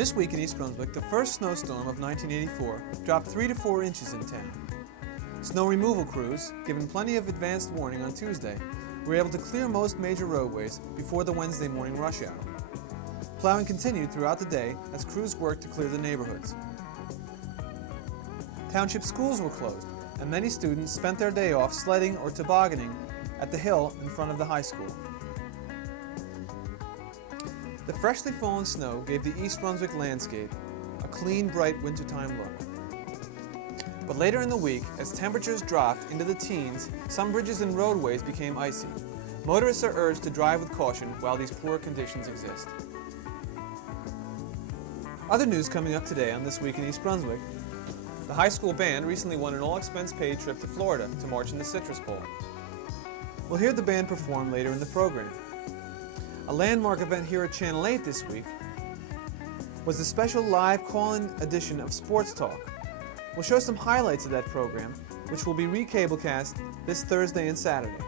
This week in East Brunswick, the first snowstorm of 1984 dropped 3 to 4 inches in town. Snow removal crews, given plenty of advanced warning on Tuesday, were able to clear most major roadways before the Wednesday morning rush hour. Plowing continued throughout the day as crews worked to clear the neighborhoods. Township schools were closed, and many students spent their day off sledding or tobogganing at the hill in front of the high school. The freshly fallen snow gave the East Brunswick landscape a clean, bright wintertime look. But later in the week, as temperatures dropped into the teens, some bridges and roadways became icy. Motorists are urged to drive with caution while these poor conditions exist. Other news coming up today on This Week in East Brunswick. The high school band recently won an all-expense-paid trip to Florida to march in the Citrus Bowl. We'll hear the band perform later in the program. A landmark event here at Channel 8 this week was the special live call-in edition of Sportstalk. We'll show some highlights of that program, which will be re-cablecast this Thursday and Saturday.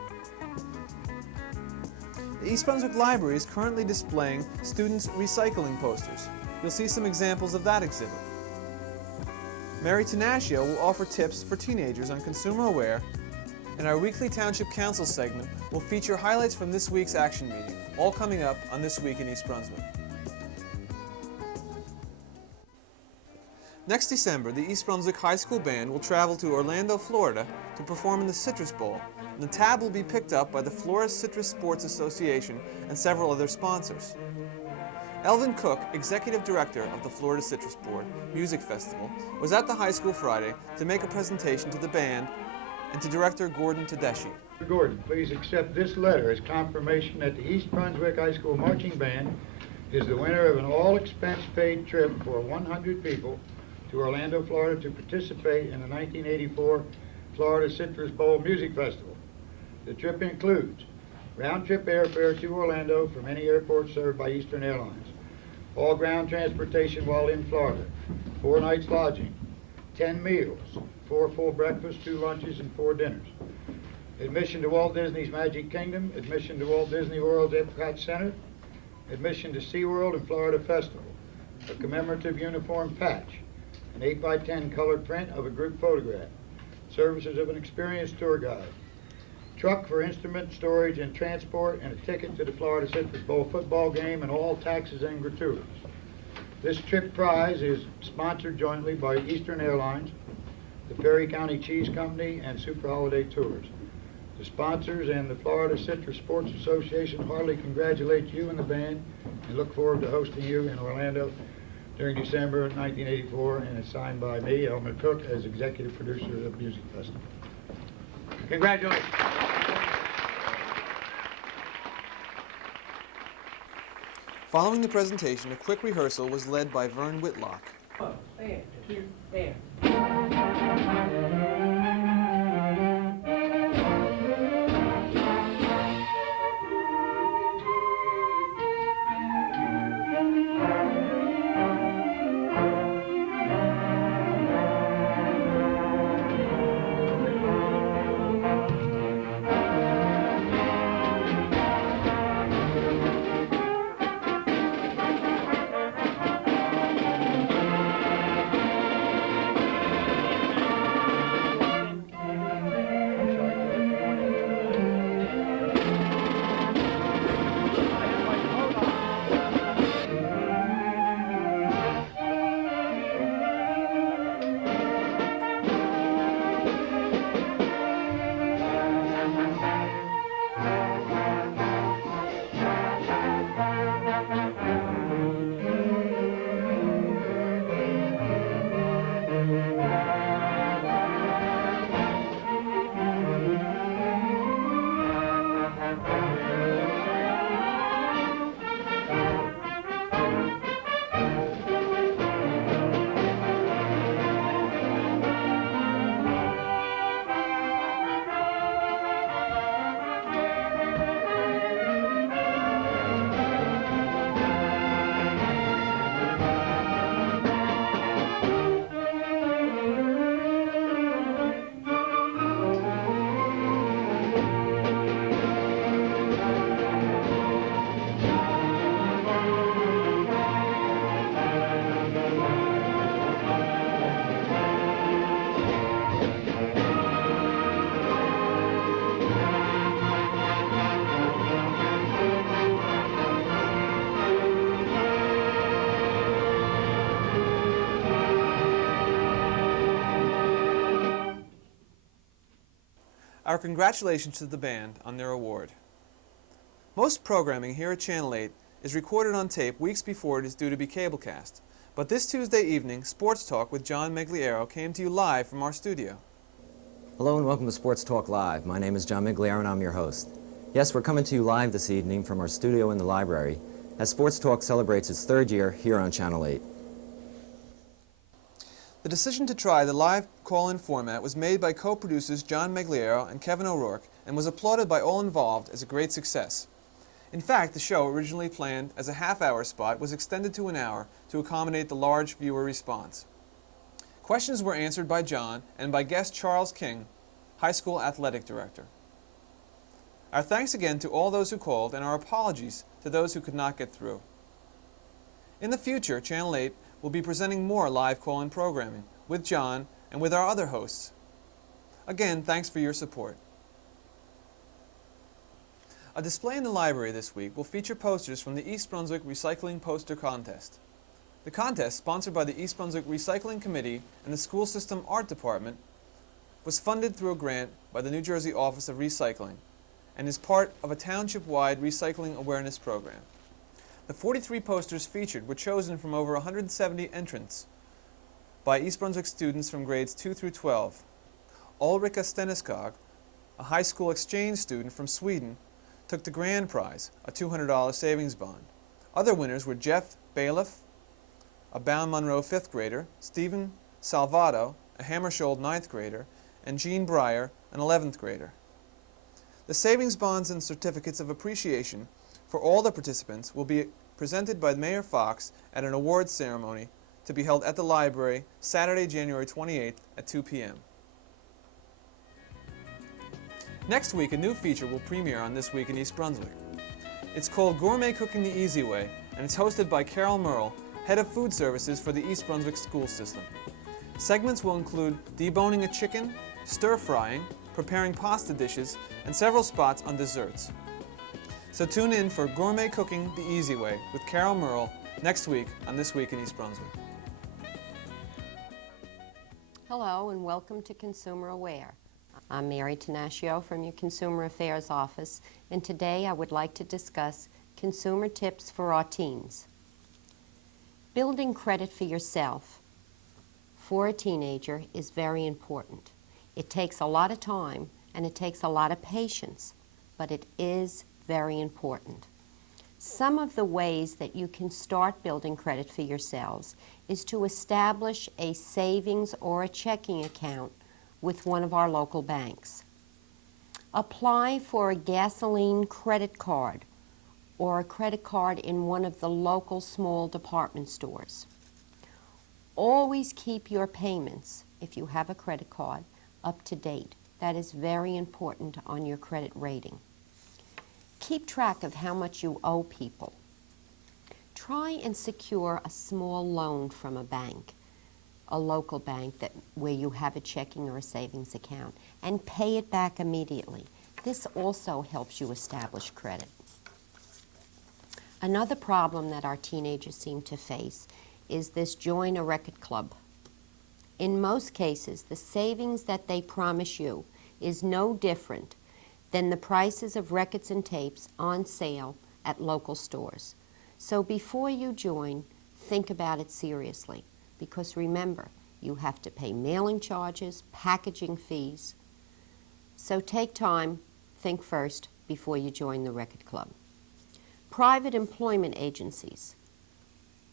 The East Brunswick Library is currently displaying students' recycling posters. You'll see some examples of that exhibit. Mary Tenaccio will offer tips for teenagers on consumer aware, and our weekly Township Council segment will feature highlights from this week's action meeting, all coming up on This Week in East Brunswick. Next December, the East Brunswick High School Band will travel to Orlando, Florida to perform in the Citrus Bowl, and the tab will be picked up by the Florida Citrus Sports Association and several other sponsors. Elvin Cook, Executive Director of the Florida Citrus Board Music Festival, was at the high school Friday to make a presentation to the band and to Director Gordon Tedeschi. Gordon, please accept this letter as confirmation that the East Brunswick High School Marching Band is the winner of an all-expense-paid trip for 100 people to Orlando, Florida to participate in the 1984 Florida Citrus Bowl Music Festival. The trip includes round-trip airfare to Orlando from any airport served by Eastern Airlines, all ground transportation while in Florida, 4 nights lodging, 10 meals, 4 full breakfasts, 2 lunches, and 4 dinners. Admission to Walt Disney's Magic Kingdom, admission to Walt Disney World's Epcot Center, admission to SeaWorld and Florida Festival, a commemorative uniform patch, an 8x10 colored print of a group photograph, services of an experienced tour guide, truck for instrument storage and transport, and a ticket to the Florida Citrus Bowl football game, and all taxes and gratuities. This trip prize is sponsored jointly by Eastern Airlines, the Perry County Cheese Company, and Super Holiday Tours. The sponsors and the Florida Citrus Sports Association heartily congratulate you and the band and look forward to hosting you in Orlando during December of 1984, and it's signed by me, Elmer Cook, as executive producer of the music festival. Congratulations. Following the presentation, a quick rehearsal was led by Vern Whitlock. 1, 2, and. Our congratulations to the band on their award. Most programming here at Channel 8 is recorded on tape weeks before it is due to be cablecast. But this Tuesday evening, Sports Talk with John Migliero came to you live from our studio. Hello and welcome to Sports Talk Live. My name is John Migliero and I'm your host. Yes, we're coming to you live this evening from our studio in the library as Sports Talk celebrates its third year here on Channel 8. The decision to try the live call-in format was made by co-producers John Migliero and Kevin O'Rourke and was applauded by all involved as a great success. In fact, the show, originally planned as a half-hour spot, was extended to an hour to accommodate the large viewer response. Questions were answered by John and by guest Charles King, high school athletic director. Our thanks again to all those who called and our apologies to those who could not get through. In the future, Channel 8 will be presenting more live call-in programming with John and with our other hosts. Again, thanks for your support. A display in the library this week will feature posters from the East Brunswick Recycling Poster Contest. The contest, sponsored by the East Brunswick Recycling Committee and the School System Art Department, was funded through a grant by the New Jersey Office of Recycling and is part of a township-wide recycling awareness program. The 43 posters featured were chosen from over 170 entrants by East Brunswick students from grades 2 through 12. Ulrika Steneskog, a high school exchange student from Sweden, took the grand prize, a $200 savings bond. Other winners were Jeff Bailiff, a Bound Monroe 5th grader, Stephen Salvato, a Hammersholt 9th grader, and Jean Breyer, an 11th grader. The savings bonds and certificates of appreciation for all the participants will be presented by Mayor Fox at an awards ceremony to be held at the library Saturday, January 28th at 2 p.m. Next week, a new feature will premiere on This Week in East Brunswick. It's called Gourmet Cooking the Easy Way, and it's hosted by Carol Merle, Head of Food Services for the East Brunswick School System. Segments will include deboning a chicken, stir-frying, preparing pasta dishes, and several spots on desserts. So tune in for Gourmet Cooking the Easy Way with Carol Merle next week on This Week in East Brunswick. Hello and welcome to Consumer Aware. I'm Mary Tenaccio from your Consumer Affairs Office, and today I would like to discuss consumer tips for our teens. Building credit for yourself for a teenager is very important. It takes a lot of time and it takes a lot of patience, but it is very important. Some of the ways that you can start building credit for yourselves is to establish a savings or a checking account with one of our local banks. Apply for a gasoline credit card or a credit card in one of the local small department stores. Always keep your payments, if you have a credit card, up to date. That is very important on your credit rating. Keep track of how much you owe people. Try and secure a small loan from a bank, a local bank where you have a checking or a savings account, and pay it back immediately. This also helps you establish credit. Another problem that our teenagers seem to face is this join a record club. In most cases, the savings that they promise you is no different than the prices of records and tapes on sale at local stores. So before you join, think about it seriously, because remember, you have to pay mailing charges, packaging fees. So take time, think first before you join the record club. Private employment agencies.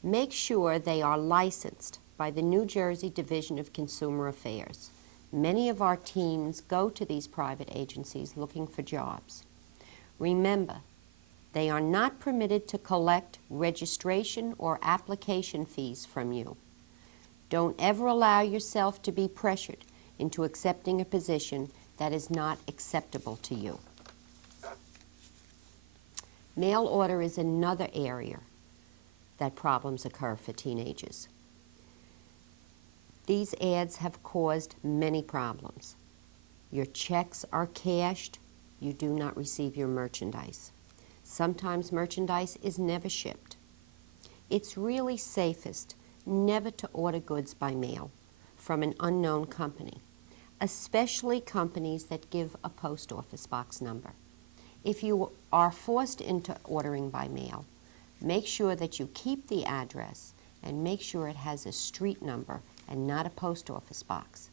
Make sure they are licensed by the New Jersey Division of Consumer Affairs. Many of our teens go to these private agencies looking for jobs. Remember, they are not permitted to collect registration or application fees from you. Don't ever allow yourself to be pressured into accepting a position that is not acceptable to you. Mail order is another area that problems occur for teenagers. These ads have caused many problems. Your checks are cashed, you do not receive your merchandise. Sometimes merchandise is never shipped. It's really safest never to order goods by mail from an unknown company. especially companies that give a post office box number. If you are forced into ordering by mail, make sure that you keep the address and make sure it has a street number and not a post office box.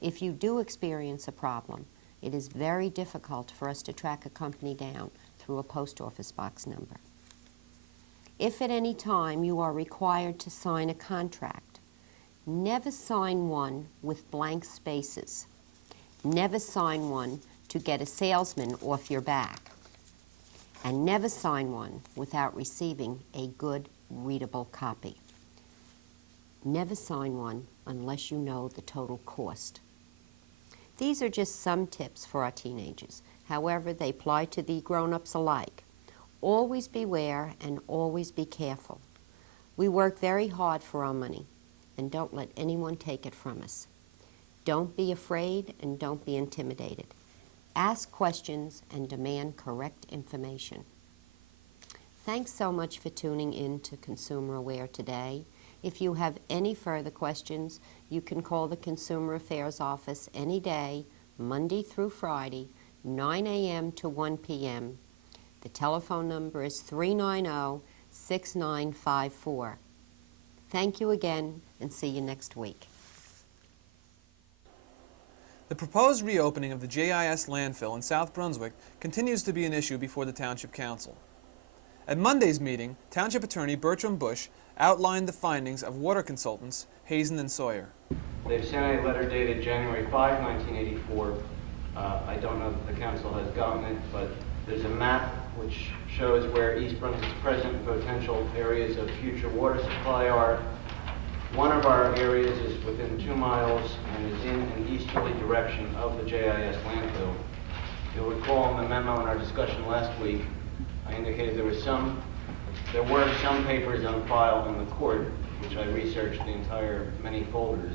If you do experience a problem, it is very difficult for us to track a company down through a post office box number. If at any time you are required to sign a contract, never sign one with blank spaces. Never sign one to get a salesman off your back. And never sign one without receiving a good, readable copy. Never sign one unless you know the total cost. These are just some tips for our teenagers. However, they apply to the grown-ups alike. Always beware and always be careful. We work very hard for our money, and don't let anyone take it from us. Don't be afraid and don't be intimidated. Ask questions and demand correct information. Thanks so much for tuning in to Consumer Aware today. If you have any further questions, you can call the Consumer Affairs Office any day, Monday through Friday, 9 a.m. to 1 p.m. The telephone number is 390-6954. Thank you again, and see you next week. The proposed reopening of the JIS landfill in South Brunswick continues to be an issue before the Township Council. At Monday's meeting, Township Attorney Bertram Bush outlined the findings of water consultants Hazen and Sawyer. They've sent a letter dated January 5, 1984. I don't know if the council has gotten it, but there's a map which shows where East Brunswick's present and potential areas of future water supply are. One of our areas is within 2 miles and is in an easterly direction of the JIS landfill. You'll recall in the memo in our discussion last week, I indicated there were some papers on file in the court, which I researched the entire many folders,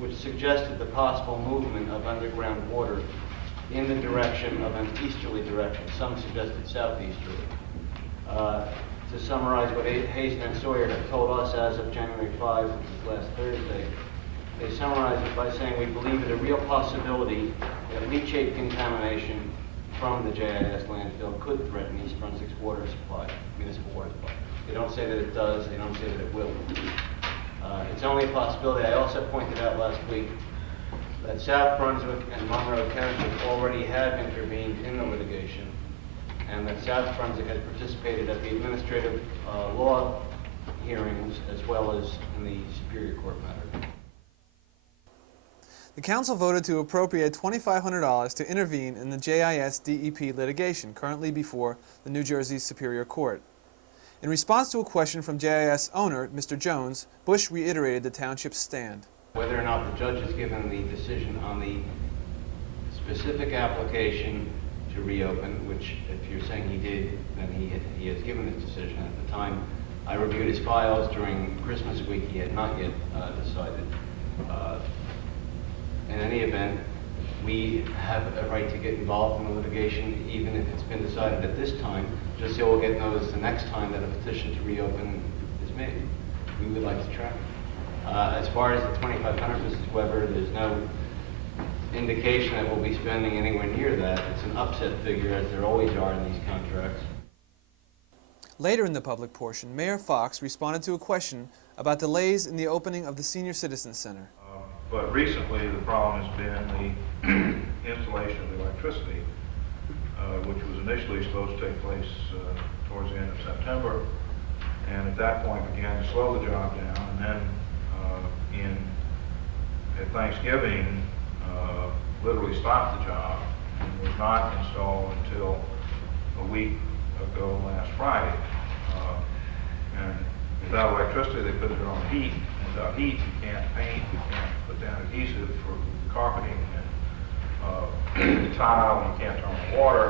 which suggested the possible movement of underground water in the direction of an easterly direction. Some suggested southeasterly. To summarize what Hazen and Sawyer have told us as of January 5, which is last Thursday, they summarize it by saying we believe it a real possibility that leachate contamination from the JIS landfill could threaten East Brunswick's water supply, municipal water supply. They don't say that it does, they don't say that it will. It's only a possibility. I also pointed out last week that South Brunswick and Monroe Township already have intervened in the litigation, and that South Brunswick has participated at the administrative law hearings as well as in the Superior Court matter. The Council voted to appropriate $2,500 to intervene in the JIS DEP litigation currently before the New Jersey Superior Court. In response to a question from JIS owner, Mr. Jones, Bush reiterated the Township's stand. Whether or not the judge has given the decision on the specific application to reopen, which if you're saying he did, then he has given his decision. At the time I reviewed his files during Christmas week, he had not yet decided. In any event, we have a right to get involved in the litigation, even if it's been decided at this time, just so we'll get notice the next time that a petition to reopen is made. We would like to track it. As far as the $2,500, Mrs. Weber, there's no indication that we'll be spending anywhere near that. It's an upset figure, as there always are in these contracts. Later in the public portion, Mayor Fox responded to a question about delays in the opening of the Senior Citizens Center. But recently the problem has been the installation of the electricity, which was initially supposed to take place towards the end of September, and at that point began to slow the job down, and then at Thanksgiving literally stopped the job and was not installed until a week ago last Friday. And without electricity they couldn't turn on the heat. Without heat you can't paint, you can't put down adhesive for carpeting and tile, you can't turn on the water,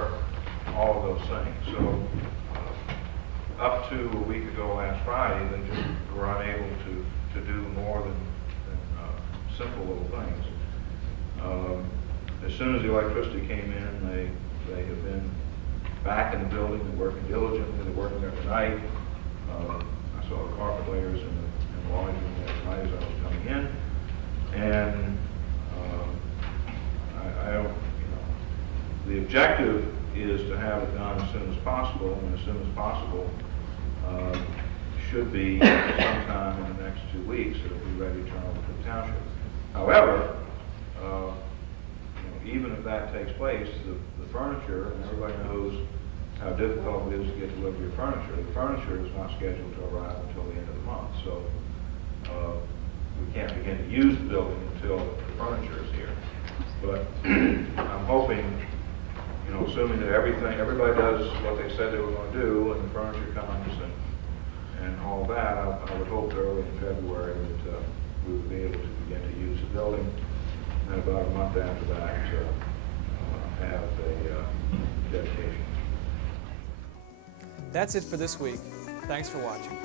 all of those things. So up to a week ago last Friday, they just were unable to do more than simple little things. As soon as the electricity came in, they have been back in the building. They're working diligently. They're working there tonight. I saw the carpet layers in the laundry room last night as I was coming in, and objective is to have it done as soon as possible, and as soon as possible should be sometime in the next 2 weeks. It'll be ready to turn over to the township. However, even if that takes place, the furniture, and everybody knows how difficult it is to get delivery of furniture. The furniture is not scheduled to arrive until the end of the month, so we can't begin to use the building until the furniture is here. But I'm hoping, assuming that everybody does what they said they were going to do, and the furniture comes and all that, I would hope early in February that we would be able to begin to use the building, and about a month after that have a dedication. That's it for this week. Thanks for watching.